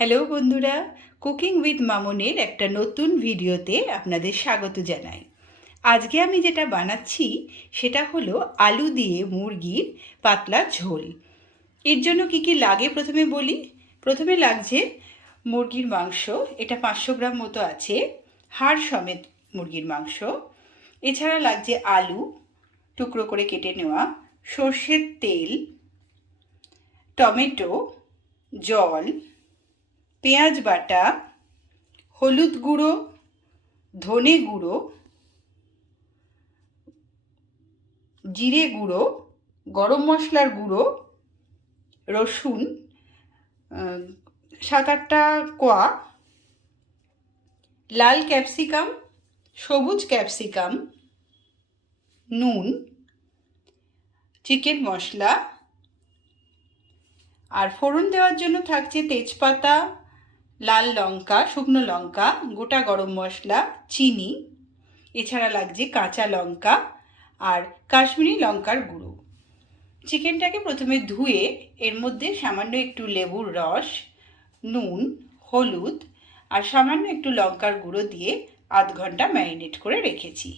Hello বন্ধুরা, cooking with মামনের একটা নতুন ভিডিওতে আপনাদের স্বাগত জানাই। আজকে আমি যেটা বানাচ্ছি সেটা হলো আলু দিয়ে মুরগির পাতলা ঝোল। এর জন্য কি কি লাগে প্রথমে বলি। প্রথমে লাগছে মুরগির মাংস, এটা 500 গ্রাম মতো আছে, হাড় সমেত মুরগির মাংস। এছাড়া লাগছে আলু টুকরো করে কেটে নেওয়া, সর্ষের তেল, টমেটো, জল, পেঁয়াজ বাটা, হলুদ গুঁড়ো, ধনে গুঁড়ো, জিরে গুঁড়ো, গরম মশলার গুঁড়ো, রসুন 7-8টা কোয়া, লাল ক্যাপসিকাম, সবুজ ক্যাপসিকাম, নুন, চিকেন মশলা। আর ফোড়ন দেওয়ার জন্য থাকছে তেজপাতা, লাল লঙ্কা, শুকনো লঙ্কা, গোটা গরম মশলা, চিনি। এছাড়া লাগছে কাঁচা লঙ্কা আর কাশ্মীরি লঙ্কার গুঁড়ো। চিকেনটাকে প্রথমে ধুয়ে এর মধ্যে সামান্য একটু লেবুর রস, নুন, হলুদ আর সামান্য একটু লঙ্কার গুঁড়ো দিয়ে আধ ঘন্টা ম্যারিনেট করে রেখেছি।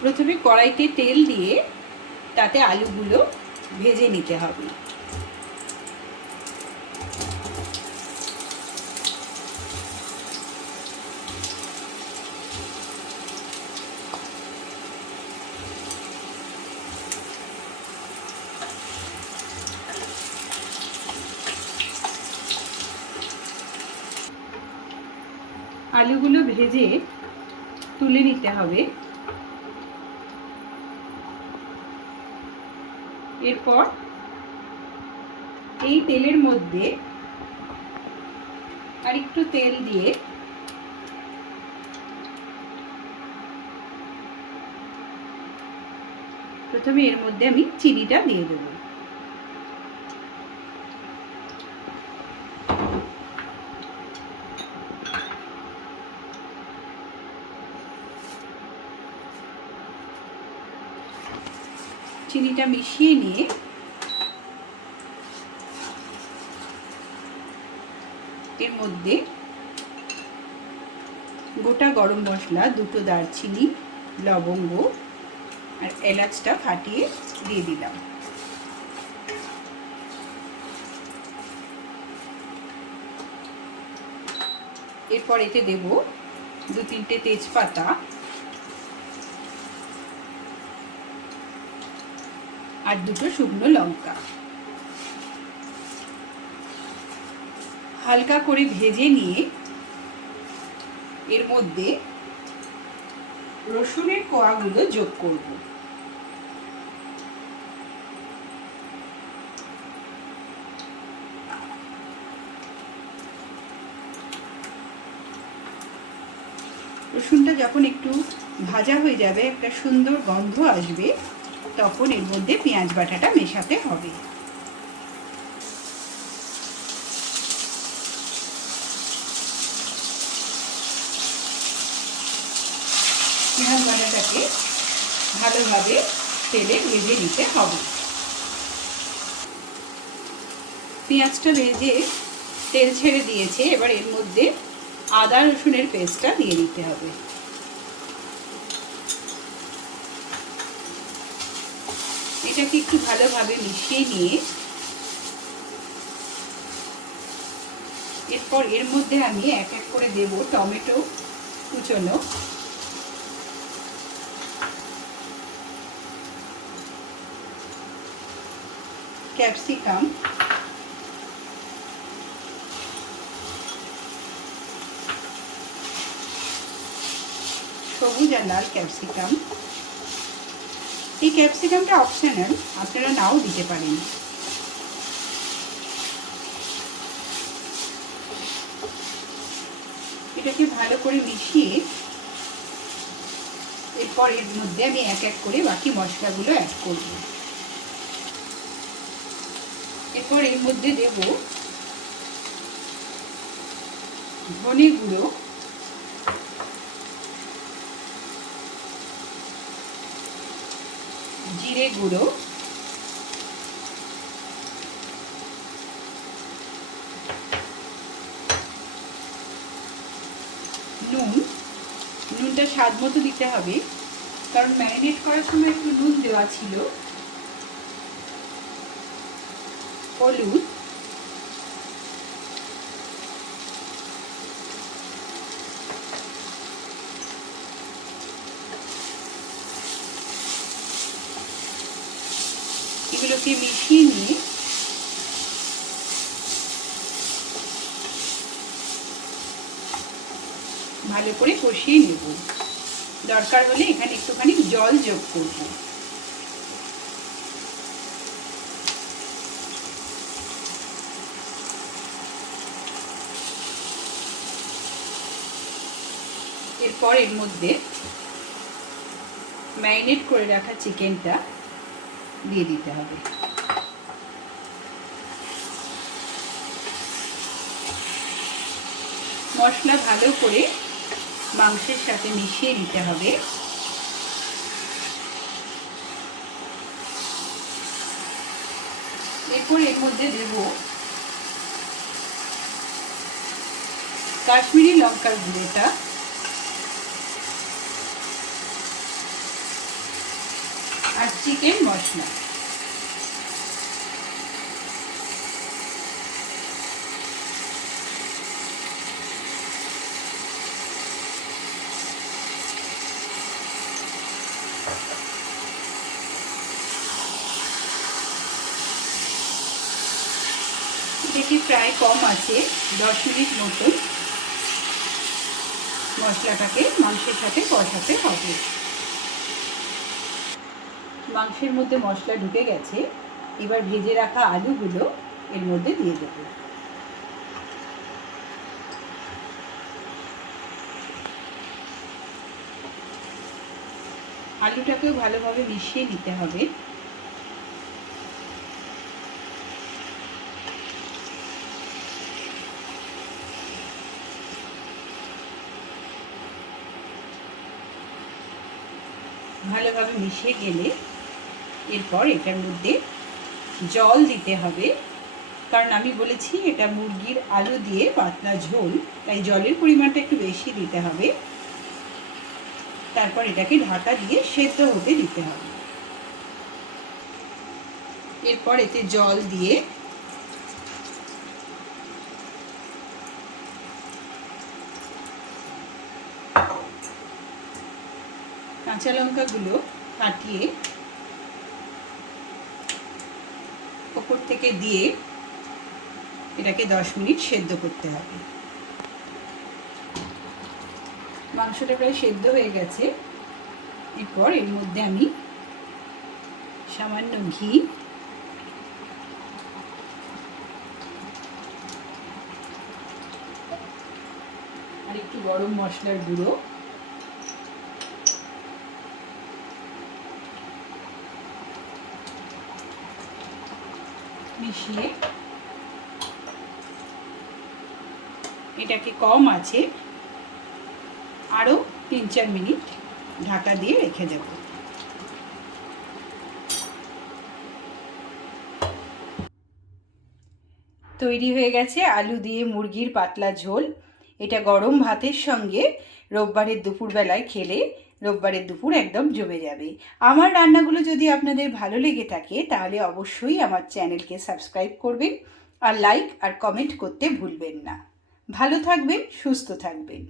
প্রথমে কড়াইতে তেল দিয়ে তাতে আলুগুলো ভেজে নিতে হবে। আলুগুলো ভেজে তুলে নিতে হবে। এরপর এই তেলের মধ্যে আর একটু তেল দিয়ে প্রথমে এর মধ্যে আমি চিনিটা দিয়ে দেব। চিনিটা মিশিয়ে নিয়ে এর মধ্যে গোটা গরম মশলা, 2টো দারচিনি, লবঙ্গ আর এলাচটা ফাটিয়ে দিয়ে দিলাম। এরপর এতে দেব 2-3টে তেজপাতা আর 2টো শুকনো লঙ্কা। হালকা করে ভেজে নিয়ে এর মধ্যে রসুনের কোয়াগুলো যোগ করব। রসুনটা যখন একটু ভাজা হয়ে যাবে, একটা সুন্দর গন্ধ আসবে, তখন এর মধ্যে পেঁয়াজ বাটাটা মেশাতে হবে। পেঁয়াজ বাটাটাকে ভালোভাবে তেলে ভেজে নিতে হবে। পেঁয়াজটা ভেজে তেল ছেড়ে দিয়েছে, এবার এর মধ্যে আদা রসুনের পেস্টটা দিয়ে দিতে হবে। এটাকে একটু ভালোভাবে মিশিয়ে নিয়ে এরপর এর মধ্যে আমি এক এক করে দেব টমেটো কুচনো, ক্যাপসিকাম, সবুজ আর লাল ক্যাপসিকাম। এই ক্যাপসিকামটা অপশনাল, আপনারা নাও দিতে পারেন। এটাকে ভালো করে মিশিয়ে এরপর এর মধ্যে আমি এক এক করে বাকি মশলাগুলো অ্যাড করব। এরপর এর মধ্যে দেব ধনে গুঁড়ো, জিরে গুঁড়ো, নুনটা স্বাদ মতো দিতে হবে, কারণ ম্যারিনেট করার সময় একটু নুন দেওয়া ছিল। হলুদ, এগুলোকে মিশিয়ে নিয়ে ভালো করে কষিয়ে নেব। দরকার হলে এখানে একটুখানি জল যোগ করব। এরপর এর মধ্যে ম্যারিনেট করে রাখা চিকেনটা দিয়ে দিতে হবে। মশলা ভালো করে মাংসের সাথে মিশিয়ে দিতে হবে। এরপর এর মধ্যে দেব কাশ্মীরি লঙ্কার গুঁড়োটা, আর চিকেন মশলা। দেখি প্রায় কম আছে, 10 মিনিট মতন মশলাটাকে মাংসের সাথে কষাতে হবে। মাংসের মধ্যে মশলা ঢুকে গেছে, এবার ভেজে রাখা আলুগুলো এর মধ্যে দিয়ে দেব। আলুটাকেও ভালোভাবে মিশিয়ে নিতে হবে। ভালোভাবে মিশিয়ে গেলে এরপর এটার মধ্যে জল দিতে হবে, কারণ আমি বলেছি এটা মুরগির আলু দিয়ে পাতলা ঝোল, তাই জলের পরিমাণটা একটু বেশি দিতে হবে। তারপর এটাকে ঢাকা দিয়ে সেদ্ধ হতে দিতে হবে। এরপর এতে জল দিয়ে কাঁচা লঙ্কাগুলো কাটিয়ে ওপর থেকে দিয়ে এটাকে 10 মিনিট সেদ্ধ করতে হবে। মাংসটা প্রায় সেদ্ধ হয়ে গেছে। এরপর এর মধ্যে আমি সামান্য ঘি, আর একটু গরম মশলার গুঁড়ো, মিশিয়ে এটাকে কম আছে আরও 3-4 মিনিট ঢাকা দিয়ে রেখে দেব। তৈরি হয়ে গেছে আলু দিয়ে মুরগির পাতলা ঝোল। এটা গরম ভাতের সঙ্গে রোববারের দুপুরবেলায় খেলে রোববারের দুপুর একদম জমে যাবে। আমার রান্নাগুলো যদি আপনাদের ভালো লেগে থাকে তাহলে অবশ্যই আমার চ্যানেলকে সাবস্ক্রাইব করবেন, আর লাইক আর কমেন্ট করতে ভুলবেন না। ভালো থাকবেন, সুস্থ থাকবেন।